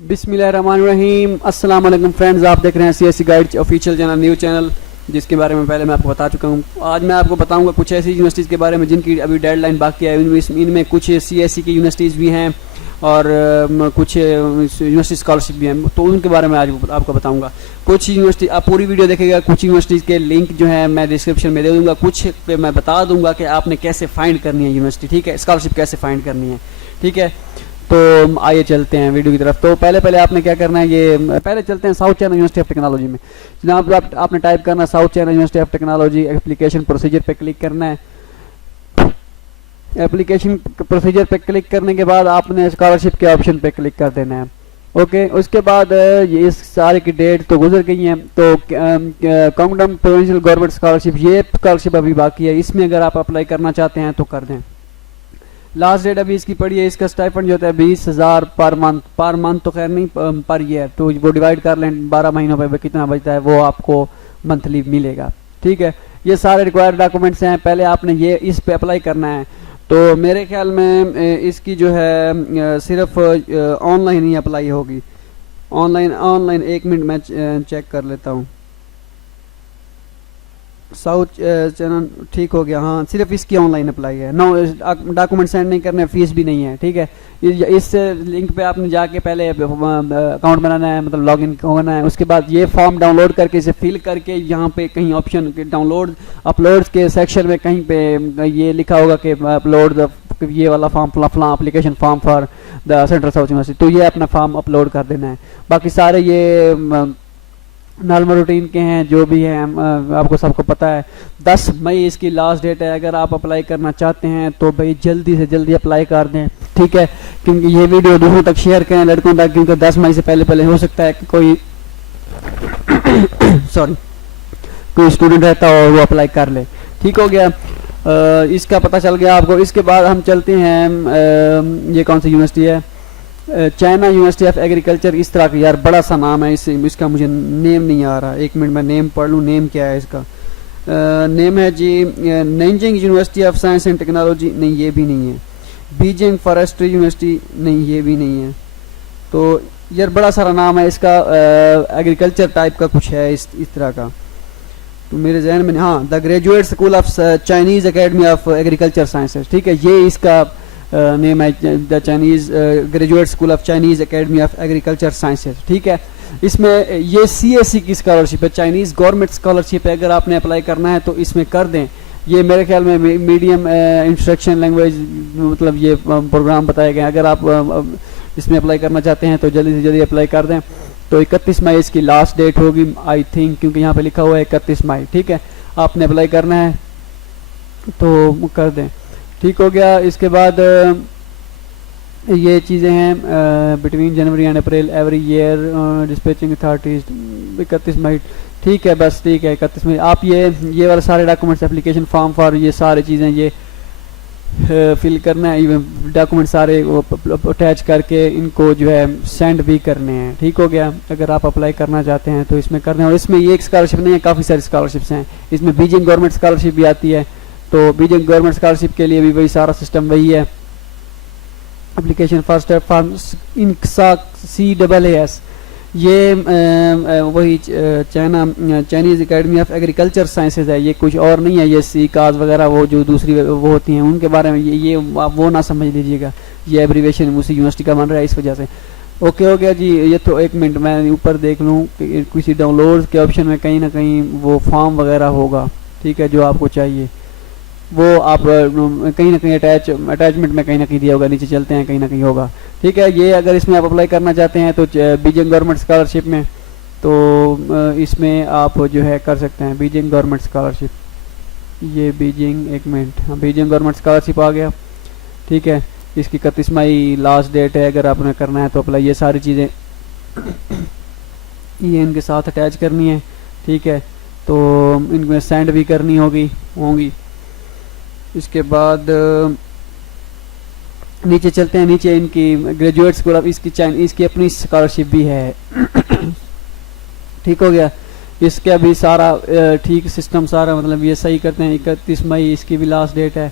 बिस्मिल्लाहिर्रहमानिर्रहीम। अस्सलाम वालेकुम फ्रेंड्स, आप देख रहे हैं CSC guide official channel, new channel, जिसके बारे में पहले मैं आपको बता चुका हूँ। आज मैं आपको बताऊंगा कुछ ऐसी यूनिवर्सिटीज़ के बारे में जिनकी अभी डेडलाइन बाकी है। इनमें कुछ सीएससी की यूनिवर्सिटीज़ भी हैं और कुछ यूनिवर्सिटी स्कॉलरशिप भी हैं, तो उनके बारे में आज आपको बताऊंगा। कुछ यूनिवर्सिटी आप पूरी वीडियो देखेगा, कुछ यूनिवर्सिटीज़ के लिंक जो है मैं डिस्क्रिप्शन में दे दूंगा, कुछ पे मैं बता दूंगा कि आपने कैसे फाइंड करनी है यूनिवर्सिटी, ठीक है, स्कॉलरशिप कैसे फाइंड करनी है, ठीक है। तो आइए चलते हैं वीडियो की तरफ। तो पहले आपने क्या करना है, ये पहले चलते हैं south China university of technology में। जनाब आपने टाइप करना है south China university of technology, application procedure पे क्लिक करना है। एप्लीकेशन प्रोसीजर पे क्लिक करने के बाद आपने स्कॉलरशिप के ऑप्शन पे क्लिक कर देना है। ओके, उसके बाद ये इस सारे की डेट तो गुजर गई है। तो कांगडम प्रोविंशियल गवर्नमेंट स्कॉलरशिप, ये स्कॉलरशिप अभी बाकी है, इसमें अगर आप अप्लाई करना चाहते हैं तो कर दें। लास्ट डेट अभी इसकी पड़ी है। इसका स्टाइपेंड जो होता है 20,000 पर मंथ तो खैर नहीं, पर ईयर, तो वो डिवाइड कर लें 12 महीनों पे कितना बचता है वो आपको मंथली मिलेगा, ठीक है। ये सारे रिक्वायर्ड डॉक्यूमेंट्स हैं, पहले आपने ये इस पे अप्लाई करना है। तो मेरे ख्याल में इसकी जो है सिर्फ ऑनलाइन ही अप्लाई होगी। ऑनलाइन 1 मिनट मैं चेक कर लेता हूँ। साउथ चैनल ठीक हो गया, हाँ, सिर्फ इसकी ऑनलाइन अप्लाई है। नो डॉक्यूमेंट सेंड नहीं करने, फीस भी नहीं है, ठीक है। इस लिंक पे आपने जाके पहले अकाउंट बनाना है, मतलब लॉगिन होना है। उसके बाद ये फॉर्म डाउनलोड करके इसे फिल करके यहाँ पे कहीं ऑप्शन डाउनलोड अपलोड्स के सेक्शन में कहीं पे ये लिखा होगा कि अपलोड ये वाला फॉर्म फला application form for the central south university, तो ये अपना फॉर्म अपलोड कर देना है। बाकी सारे ये नॉर्मल रूटीन के हैं, जो भी हैं आपको सबको पता है। 10 मई इसकी लास्ट डेट है। अगर आप अप्लाई करना चाहते हैं तो भाई जल्दी से जल्दी अप्लाई कर दें, ठीक है, क्योंकि ये वीडियो दूसरों तक शेयर करें, लड़कों तक, क्योंकि 10 मई से पहले हो सकता है कि कोई सॉरी कोई स्टूडेंट रहता हो वो अप्लाई कर ले, ठीक हो गया। इसका पता चल गया आपको। इसके बाद हम चलते हैं, ये कौन सी यूनिवर्सिटी है, चाइना यूनिवर्सिटी ऑफ एग्रीकल्चर, इस तरह का यार बड़ा सा नाम है, इसका मुझे नेम नहीं आ रहा। 1 मिनट मैं नेम पढ़ लूँ, नेम क्या है इसका। नेम है जी Nanjing University of Science and Technology, नहीं ये भी नहीं है। बीजिंग फॉरेस्ट्री यूनिवर्सिटी, नहीं ये भी नहीं है। तो यार बड़ा सारा नाम है इसका, एग्रीकल्चर टाइप का कुछ है इस तरह का, तो मेरे जहन में, हाँ, the graduate school of Chinese academy of agriculture sciences, ठीक है, ये इसका नेम है, the Chinese graduate school of Chinese academy of agriculture sciences, ठीक है। इसमें ये सीएससी की स्कॉलरशिप है, चाइनीज गवर्नमेंट स्कॉलरशिप है। अगर आपने अप्लाई करना है तो इसमें कर दें। ये मेरे ख्याल में मीडियम इंस्ट्रक्शन लैंग्वेज, मतलब ये प्रोग्राम बताए गए। अगर आप इसमें अप्लाई करना चाहते हैं तो जल्दी से जल्दी अप्लाई कर दें। तो 31 मई इसकी लास्ट डेट होगी आई थिंक, क्योंकि यहाँ पे लिखा हुआ है 31 मई, ठीक है। आपने अप्लाई करना है तो कर दें, ठीक हो गया। इसके बाद ये चीज़ें हैं, between January and April every year dispatching authorities, 31 मई, ठीक है, बस ठीक है, 31 मई। आप ये वाले सारे डॉक्यूमेंट्स, एप्लीकेशन फॉर्म फॉर ये सारी चीज़ें ये फिल करना है, डॉक्यूमेंट सारे अटैच करके इनको जो है सेंड भी करने हैं, ठीक हो गया। अगर आप अप्लाई करना चाहते हैं तो इसमें करना है। और इसमें ये एक स्कॉलरशिप नहीं है, काफ़ी सारी स्कॉलरशिप्स हैं। इसमें बीजिंग गवर्नमेंट स्कॉलरशिप भी आती है, तो बीजिंग गवर्नमेंट स्कॉलरशिप के लिए भी वही सारा सिस्टम वही है। Application first step form CAAS, ये वही Chinese academy of agriculture sciences है, ये कुछ और नहीं है। ये CAAS वगैरह वो जो दूसरी वो होती हैं उनके बारे में ये आप वो ना समझ लीजिएगा, ये एब्रीवेशन उसी यूनिवर्सिटी का बन रहा है इस वजह से। ओके हो गया जी। ये तो 1 मिनट मैं ऊपर देख लूँ कि किसी डाउनलोड के ऑप्शन में कहीं ना कहीं वो फॉर्म वगैरह होगा, ठीक है, जो आपको चाहिए वो आप कहीं ना कहीं अटैचमेंट में कहीं ना कहीं दिया होगा, नीचे चलते हैं, कहीं ना कहीं होगा, ठीक है। ये अगर इसमें आप अप्लाई करना चाहते हैं तो बीजिंग गवर्नमेंट स्कॉलरशिप में, तो इसमें आप जो है कर सकते हैं बीजिंग गवर्नमेंट स्कॉलरशिप। ये बीजिंग, 1 मिनट, हाँ, बीजिंग गवर्नमेंट स्कॉलरशिप आ गया, ठीक है। इसकी 31 मई लास्ट डेट है। अगर आपने करना है तो अप्लाई, ये सारी चीज़ें ये इनके साथ अटैच करनी है, ठीक है। तो इनमें सेंड भी करनी होंगी। इसके बाद नीचे चलते हैं, नीचे इनकी ग्रेजुएट स्कूल ऑफ इसकी अपनी स्कॉलरशिप भी है ठीक हो गया। इसका भी सारा ठीक सिस्टम सारा, मतलब ये सही करते हैं। 31 मई इसकी भी लास्ट डेट है,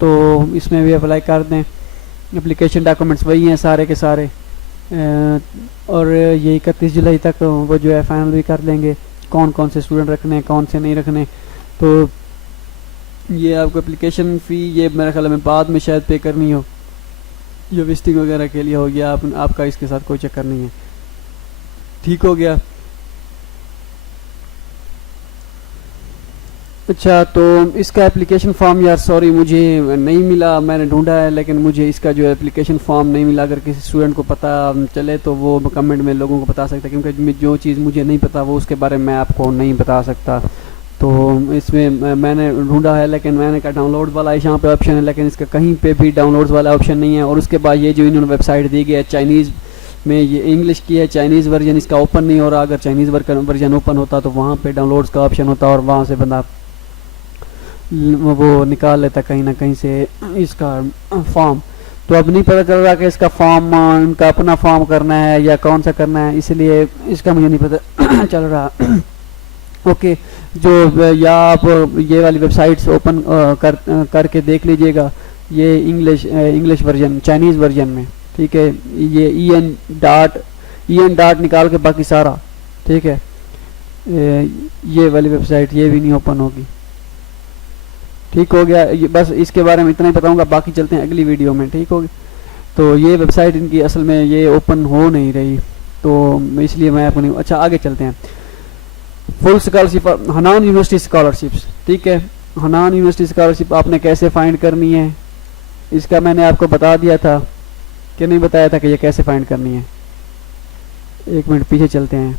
तो इसमें भी अप्लाई कर दें। एप्लीकेशन डॉक्यूमेंट्स वही हैं सारे के सारे, और ये 31 जुलाई तक वो जो है फाइनल भी कर देंगे कौन कौन से स्टूडेंट रखने हैं कौन से नहीं रखने। तो ये आपको एप्लीकेशन फ़ी ये मेरे ख्याल में बाद में शायद पे करनी हो, ये विजिटिंग वगैरह के लिए हो गया, आपका इसके साथ कोई चक्कर नहीं है। ठीक हो गया। अच्छा, तो इसका एप्लीकेशन फॉर्म यार सॉरी मुझे नहीं मिला, मैंने ढूंढा है लेकिन मुझे इसका जो एप्लीकेशन फॉर्म नहीं मिला। अगर किसी स्टूडेंट को पता चले तो वो कमेंट में लोगों को बता सकता है, क्योंकि जो चीज़ मुझे नहीं पता वो उसके बारे में मैं आपको नहीं बता सकता। तो इसमें मैंने ढूंढा है लेकिन मैंने कहा डाउनलोड वाला यहाँ पे ऑप्शन है, लेकिन इसका कहीं पे भी डाउनलोड्स वाला ऑप्शन नहीं है। और उसके बाद ये जो इन्होंने वेबसाइट दी गई है चाइनीज़ में, ये इंग्लिश की है, चाइनीज़ वर्जन इसका ओपन नहीं हो रहा। अगर चाइनीज़ वर्जन ओपन होता तो वहाँ पे डाउनलोड्स का ऑप्शन होता और वहाँ से बंदा वो निकाल लेता कहीं ना कहीं से इसका फॉर्म। तो अब नहीं पता चल रहा कि इसका फॉर्म इनका अपना फॉर्म करना है या कौन सा करना है, इसलिए इसका मुझे नहीं पता चल रहा। ओके, जो या आप ये वाली वेबसाइट्स ओपन करके देख लीजिएगा, ये इंग्लिश वर्जन चाइनीज़ वर्जन में, ठीक है। ये EN डॉट निकाल के बाकी सारा, ठीक है। ये वाली वेबसाइट ये भी नहीं ओपन होगी। ठीक हो गया, बस इसके बारे में इतना ही बताऊंगा, बाकी चलते हैं अगली वीडियो में। ठीक हो गया। तो ये वेबसाइट इनकी असल में ये ओपन हो नहीं रही, तो इसलिए मैं आपको नहीं। अच्छा, आगे चलते हैं। Full scholarship, Hanan university scholarships, ठीक है। हनान यूनिवर्सिटी स्कॉलरशिप आपने कैसे फाइंड करनी है, इसका मैंने आपको बता दिया था कि नहीं बताया था कि ये कैसे फाइंड करनी है। एक मिनट पीछे चलते हैं।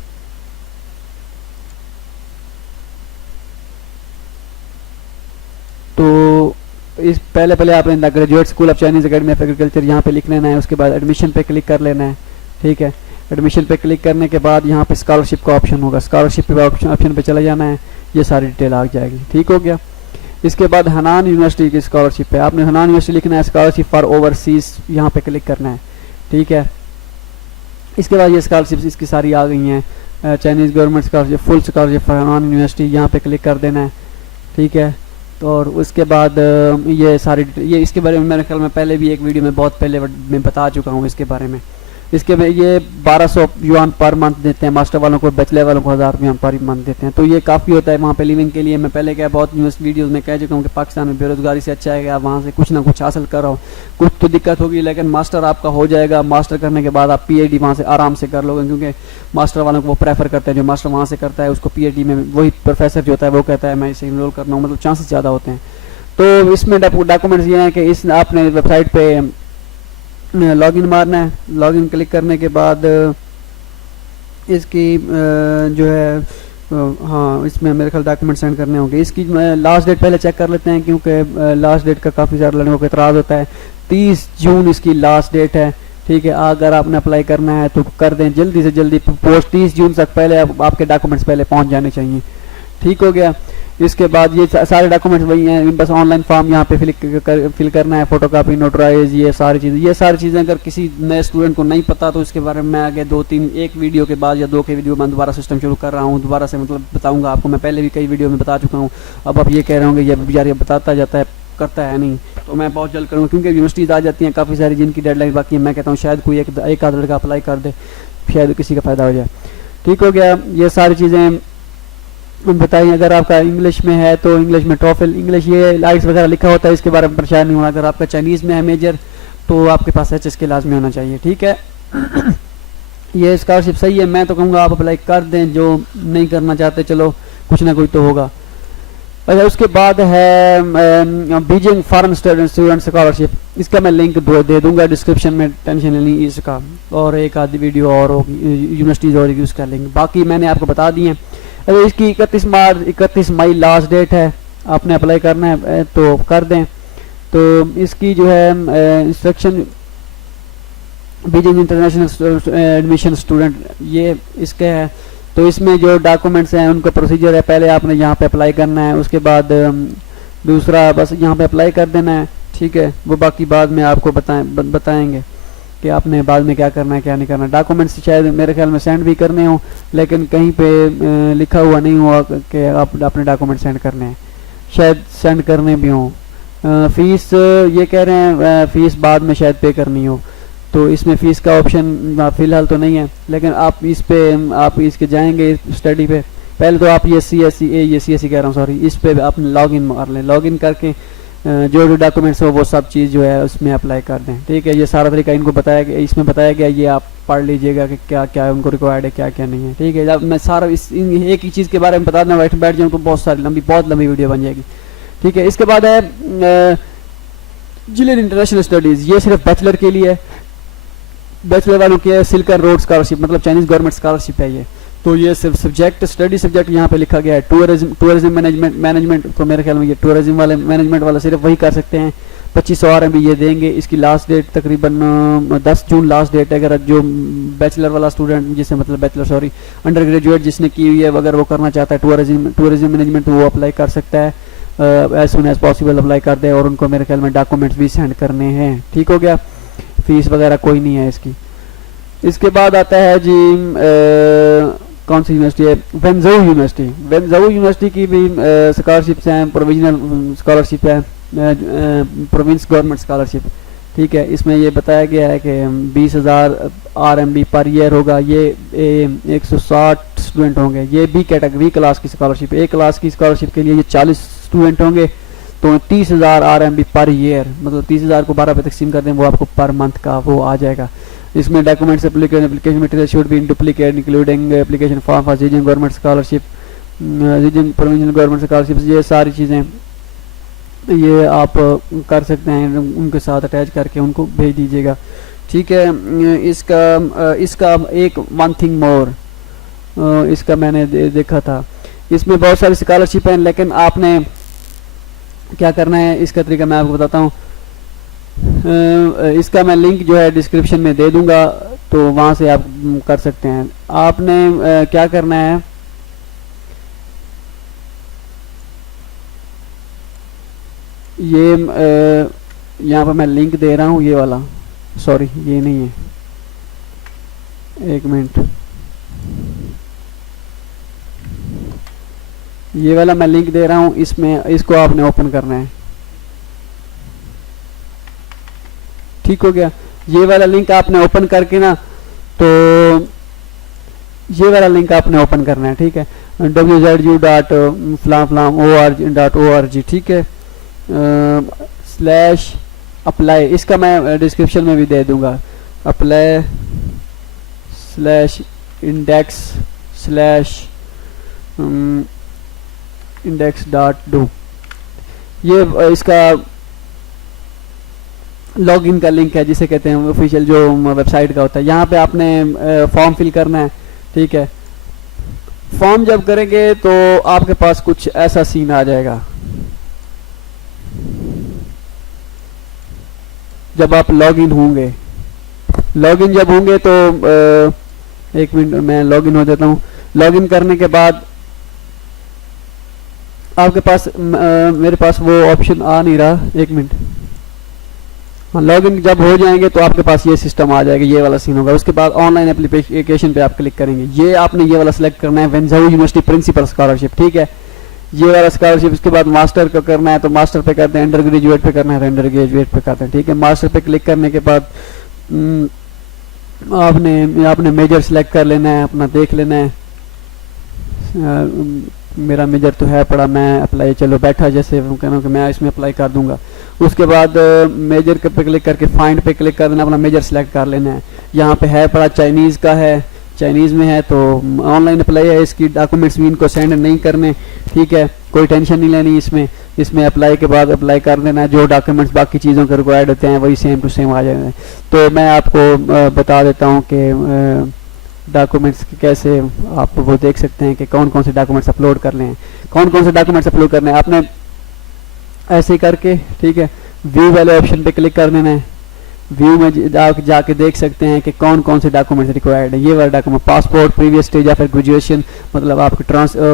तो इस पहले आपने graduate school of Chinese academy of agriculture यहाँ पे लिख लेना है। उसके बाद एडमिशन पे क्लिक कर लेना है, ठीक है। एडमिशन पे क्लिक करने के बाद यहाँ पे स्कॉलरशिप का ऑप्शन होगा, स्कॉलरशिप पे ऑप्शन पे चला जाना है, ये सारी डिटेल आ जाएगी। ठीक हो गया। इसके बाद हनान यूनिवर्सिटी की स्कॉलरशिप पे आपने हनान यूनिवर्सिटी लिखना है, स्कॉलरशिप फॉर ओवरसीज यहाँ पे क्लिक करना है, ठीक है। इसके बाद ये स्कॉलरशिप इसकी सारी आ गई हैं, Chinese government scholarship, full scholarship for Hanan university, यहाँ पे क्लिक कर देना है, ठीक है। तो और उसके बाद ये सारी ये इसके बारे में मेरे ख्याल में पहले भी एक वीडियो में बहुत पहले मैं बता चुका हूँ इसके बारे में। इसके में ये 1200 युआन पर मंथ देते हैं मास्टर वालों को, बैचलर वालों को 1000 युआन पर मंथ देते हैं। तो ये काफ़ी होता है वहाँ पे लिविंग के लिए। मैं पहले क्या बहुत वीडियोज़ में कह चुका हूँ कि पाकिस्तान में बेरोज़गारी से अच्छा है कि आप वहाँ से कुछ ना कुछ हासिल कर रहा हो। कुछ तो दिक्कत होगी लेकिन मास्टर आपका हो जाएगा। मास्टर करने के बाद आप PhD वहाँ से आराम से कर लोगे, क्योंकि मास्टर वालों को वो प्रेफर करते हैं। जो मास्टर वहाँ से करता है उसको PhD में वही प्रोफेसर जो होता है वो कहता है मैं इसे इनरोल करना हूँ, मतलब चांसेस ज़्यादा होते हैं। तो इसमें डॉक्यूमेंट्स ये हैं कि इस आपने वेबसाइट पे लॉगिन मारना है। लॉगिन क्लिक करने के बाद इसकी जो है हाँ इसमें मेरे ख्याल डॉक्यूमेंट सेंड करने होंगे। इसकी लास्ट डेट पहले चेक कर लेते हैं, क्योंकि लास्ट डेट का काफ़ी सारे लोगों को एतराज़ होता है। 30 जून इसकी लास्ट डेट है, ठीक है। अगर आपने अप्लाई करना है तो कर दें जल्दी से जल्दी, पोस्ट 30 जून तक पहले आपके डॉक्यूमेंट्स पहले पहुँच जाने चाहिए। ठीक हो गया। इसके बाद ये सारे डॉक्यूमेंट्स वही हैं, बस ऑनलाइन फॉर्म यहाँ पे फिल करना है, फोटोकॉपी, नोटराइज, ये सारी चीज़ें अगर किसी नए स्टूडेंट को नहीं पता तो इसके बारे में मैं आगे 2-3 एक वीडियो के बाद या 2 के वीडियो में दोबारा सिस्टम शुरू कर रहा हूँ, दोबारा से मतलब बताऊँगा आपको। मैं पहले भी कई वीडियो में बता चुका हूँ। अब आप ये कह रहे होंगे ये यार ये बताता जाता है करता है नहीं, तो मैं बहुत जल्द करूँगा, क्योंकि यूनिवर्सिटीज़ आ जाती हैं काफ़ी सारी जिनकी डेडलाइन बाकी है। मैं कहता हूँ शायद कोई एक आध लड़का अप्लाई कर दे, शायद किसी का फ़ायदा हो जाए। ठीक हो गया। ये सारी चीज़ें बताइए। अगर आपका इंग्लिश में है तो इंग्लिश में टॉफल इंग्लिश ये लाइट्स वगैरह लिखा होता है, इसके बारे में परेशान नहीं होना। अगर आपका चाइनीज़ में है मेजर तो आपके पास HS के लाजमी होना चाहिए, ठीक है। ये स्कॉलरशिप सही है, मैं तो कहूँगा आप अप्लाई कर दें। जो नहीं करना चाहते चलो कुछ ना कुछ तो होगा। अच्छा, उसके बाद है बीजिंग फॉरेन स्टूडेंट स्कॉलरशिप, इसका मैं लिंक दे दूंगा डिस्क्रिप्शन में, टेंशन नहीं इसका। और एक आधी वीडियो और होगी यूनिवर्सिटीज़ और उसका लिंक, बाकी मैंने आपको बता दिए। अगर इसकी 31 मई लास्ट डेट है, आपने अप्लाई करना है तो कर दें। तो इसकी जो है instruction Beijing international admission student ये इसके है। तो इसमें जो डॉक्यूमेंट्स हैं उनका प्रोसीजर है, पहले आपने यहाँ पे अप्लाई करना है, उसके बाद दूसरा बस यहाँ पे अप्लाई कर देना है, ठीक है। वो बाकी बाद में आपको बताएंगे कि आपने बाद में क्या करना है क्या नहीं करना। डॉक्यूमेंट्स शायद मेरे ख्याल में सेंड भी करने हो, लेकिन कहीं पे लिखा हुआ नहीं हुआ कि आप अपने डॉक्यूमेंट सेंड करने हैं, शायद सेंड करने भी हों। फ़ीस ये कह रहे हैं फ़ीस बाद में शायद पे करनी हो, तो इसमें फ़ीस का ऑप्शन फ़िलहाल तो नहीं है, लेकिन आप इस पे आप इसके जाएंगे स्टडी पे, पहले तो आप ये CSE कह रहा हूँ सॉरी, इस पे आप लॉगिन मार लें, लॉगिन करके जो जो डॉक्यूमेंट्स हो वो सब चीज़ जो है उसमें अप्लाई कर दें। ठीक है, ये सारा तरीका इनको बताया गया, इसमें बताया गया, ये आप पढ़ लीजिएगा कि क्या क्या उनको रिक्वायर्ड है, क्या क्या नहीं है। ठीक है, जब मैं सारा एक ही चीज़ के बारे में बता देना बैठ जाऊँ तो बहुत लंबी वीडियो बन जाएगी। ठीक है, इसके बाद है जिलेट इंटरनेशनल स्टडीज़, ये सिर्फ बैचलर के लिए है, बैचलर वालों के सिल्कन रोड स्कॉलरशिप, मतलब चाइनीज़ गवर्नमेंट स्कॉलरशिप है ये। तो ये सिर्फ स्टडी सब्जेक्ट यहाँ पे लिखा गया है टूरिज्म मैनेजमेंट, तो मेरे ख्याल में ये टूरिज्म वाले मैनेजमेंट वाला सिर्फ वही कर सकते हैं। 2500 RMB ये देंगे। इसकी लास्ट डेट तकरीबन 10 जून लास्ट डेट है। अगर जो बैचलर वाला स्टूडेंट, जिसे मतलब अंडर ग्रेजुएट जिसने की हुई है, अगर वो करना चाहता है टूरिज्म मैनेजमेंट, तो वो अप्लाई कर सकता है, as soon as possible apply कर दे। और उनको मेरे ख्याल में डॉक्यूमेंट्स भी सेंड करने हैं। ठीक हो गया, फीस वगैरह कोई नहीं है इसकी। इसके बाद आता है जी कौन सी यूनिवर्सिटी है, वेंजऊ यूनिवर्सिटी की भी स्कॉलरशिप्स हैं, प्रोविजनल स्कॉलरशिप है, प्रोविंस गवर्नमेंट स्कॉलरशिप। ठीक है, इसमें ये बताया गया है कि 20,000 RMB पर ईयर होगा। ये 160 स्टूडेंट होंगे। ये बी कैटेगरी क्लास की स्कॉलरशिप, ए क्लास की स्कॉलरशिप के लिए ये 40 स्टूडेंट होंगे, तो 30,000 RMB पर ईयर, मतलब 30,000 को 12 पे तकसीम कर दें, वो आपको पर मंथ का वो आ जाएगा। इसमें documents application material should be in duplicate including application form for region government scholarship, region provincial government scholarship. ये सारी चीज़ें ये आप कर सकते हैं, उनके साथ अटैच करके उनको भेज दीजिएगा। ठीक है, इसका एक वन थिंग मोर, इसका मैंने देखा था, इसमें बहुत सारी स्कॉलरशिप हैं, लेकिन आपने क्या करना है, इसका तरीका मैं आपको बताता हूँ। इसका मैं लिंक जो है डिस्क्रिप्शन में दे दूंगा, तो वहाँ से आप कर सकते हैं। आपने क्या करना है, ये यहाँ पर मैं लिंक दे रहा हूँ, ये वाला, सॉरी ये नहीं है, एक मिनट, ये वाला मैं लिंक दे रहा हूँ, इसमें इसको आपने ओपन करना है। ठीक हो गया, ये वाला लिंक आपने ओपन करके ना, तो ये वाला लिंक आपने ओपन करना है। ठीक है, wzu.flam.org, ठीक है, /apply, इसका मैं डिस्क्रिप्शन में भी दे दूंगा, apply/index/index.do, ये इसका लॉगिन का लिंक है, जिसे कहते हैं ऑफिशियल जो वेबसाइट का होता है। यहाँ पे आपने फॉर्म फिल करना है। ठीक है, फॉर्म जब करेंगे तो आपके पास कुछ ऐसा सीन आ जाएगा। जब आप लॉगिन होंगे, लॉगिन जब होंगे तो एक मिनट मैं लॉगिन हो जाता हूँ। लॉगिन करने के बाद आपके पास मेरे पास वो ऑप्शन आ नहीं रहा, एक मिनट, हाँ, लॉगिन जब हो जाएंगे तो आपके पास ये सिस्टम आ जाएगा, ये वाला सीन होगा। उसके बाद ऑनलाइन एप्लीकेशन पे आप क्लिक करेंगे, ये आपने ये वाला सिलेक्ट करना है, वेंजऊ यूनिवर्सिटी प्रिंसिपल स्कॉलरशिप। ठीक है, ये वाला स्कॉलरशिप। इसके बाद मास्टर का करना है तो मास्टर पे करते हैं, अंडर ग्रेजुएट पे करना है तो अंडर ग्रेजुएट पे करते हैं। ठीक है, मास्टर पे क्लिक करने के बाद आपने मेजर सिलेक्ट कर लेना है, अपना देख लेना है। मेरा मेजर तो है पड़ा, मैं अप्लाई चलो बैठा जैसे कहना कि मैं इसमें अप्लाई कर दूंगा। उसके बाद मेजर पे क्लिक करके फाइंड पे क्लिक कर देना, अपना मेजर सिलेक्ट कर लेना है। यहाँ पे है पड़ा चाइनीज़ का है, चाइनीज़ में है तो ऑनलाइन अप्लाई है, इसकी डॉक्यूमेंट्स भी इनको सेंड नहीं करने। ठीक है, कोई टेंशन नहीं लेनी इसमें अप्लाई के बाद अप्लाई कर देना, जो डॉक्यूमेंट्स बाकी चीज़ों के रिक्वायर्ड होते हैं वही सेम टू सेम आ जाएंगे। तो मैं आपको बता देता हूँ कि डॉक्यूमेंट्स कैसे आप वो देख सकते हैं कि कौन कौन से डॉक्यूमेंट्स अपलोड कर लें, कौन कौन से डॉक्यूमेंट्स अपलोड करने हैं। आपने ऐसे ही करके, ठीक है, व्यू वाले ऑप्शन पे क्लिक कर देना है। व्यू में जाके देख सकते हैं कि कौन कौन से डॉक्यूमेंट्स रिक्वायर्ड है। ये वाला डॉक्यूमेंट, पासपोर्ट, प्रीवियस स्टेज या फिर ग्रेजुएशन, मतलब आपकी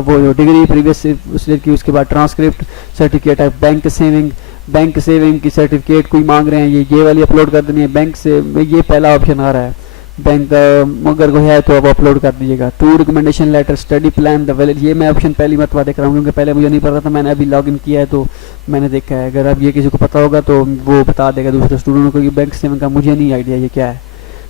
वो जो डिग्री प्रीवियस स्टेज की, उसके बाद ट्रांसक्रिप्ट, सर्टिफिकेट है, बैंक सेविंग की सर्टिफिकेट कोई मांग रहे हैं, ये वाली अपलोड कर देनी है। बैंक से ये पहला ऑप्शन आ रहा है, बैंक अगर कोई है तो आप अपलोड कर दीजिएगा। Two recommendation letter, study plan, the valid, ये मैं ऑप्शन पहली मरतबा देख रहा हूँ क्योंकि पहले मुझे नहीं पता था, मैंने अभी लॉगिन किया है तो मैंने देखा है। अगर अब ये किसी को पता होगा तो वो बता देगा दूसरे स्टूडेंटों को कि बैंक स्टेटमेंट का मुझे नहीं आइडिया ये क्या है।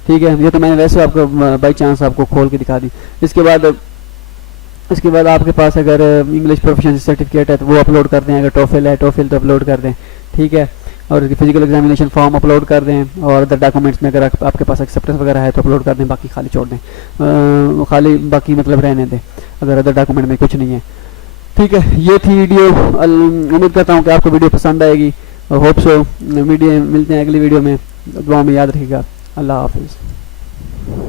ठीक है, ये तो मैंने वैसे आपको बाई चांस आपको खोल के दिखा दी। इसके बाद आपके पास अगर इंग्लिश प्रोफिशिएंसी सर्टिफिकेट है तो वो अपलोड कर दें, अगर टोफिल है टोफिल तो अपलोड कर दें। ठीक है, और फिजिकल एग्जामिनेशन फॉर्म अपलोड कर दें, और अदर डॉक्यूमेंट्स में अगर आपके पास एक्सेप्टेंस वगैरह है तो अपलोड कर दें, बाकी खाली छोड़ दें, खाली बाकी मतलब रहने दें अगर अदर डॉक्यूमेंट में कुछ नहीं है। ठीक है, ये थी वीडियो। उम्मीद करता हूँ कि आपको वीडियो पसंद आएगी, होप सो। वीडियो मिलते हैं अगली वीडियो में, दुआ में याद रखिएगा। अल्लाह हाफिज़।